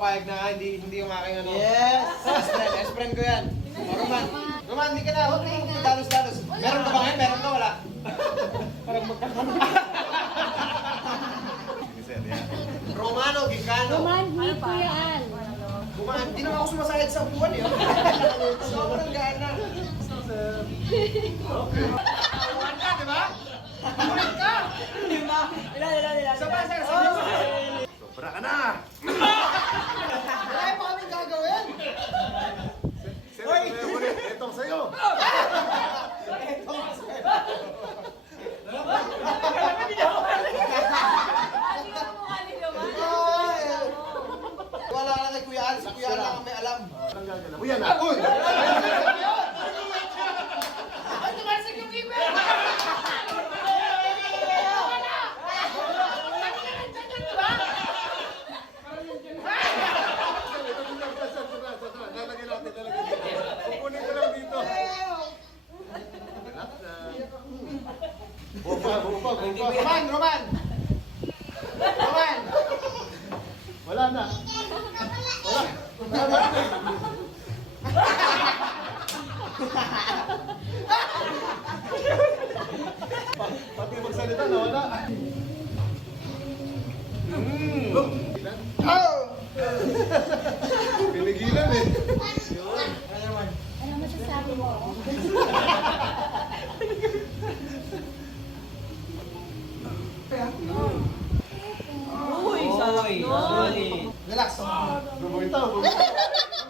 papayag na hindi yung aking ano. Yes! Best friend ko yan. O, Roman. Roman, hindi ka na. Huwag mo dalos-dalos. Meron ka ba ngayon? Meron ka? Wala. Parang magkakaroon. Romano, Gicano. Roman, meet Kuya Al. Roman, hindi naman ako sumasayad sa buwan eh. Sobrang gaan na. Okay. Buwan ka, di ba? Buwan ka! Ilan. Sobra ka na! Wala pa kaming gagawin! Hoy! Itong sa'yo! Wala na kay Kuya Al. Si Kuya Al lang ang may alam. Ang gagalaw. Uy, yan na! Uy! Lalagyan natin. Kukunin ko lang dito. Bupa. Roman! Roman! Roman! Wala na. Pati magsalita na wala. Oh! Pinigilan eh. Ano masasabi mo? Uy, sarap nun. Relax. Bumitaw. Huwag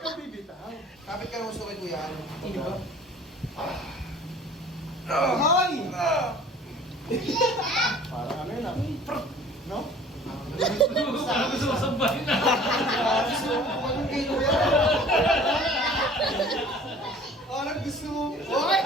kang bibitaw. Kapit ka ng gusto kay Kuya Al. Hoy! Parang ano yun ah. No? Parang gusto mo. Okay!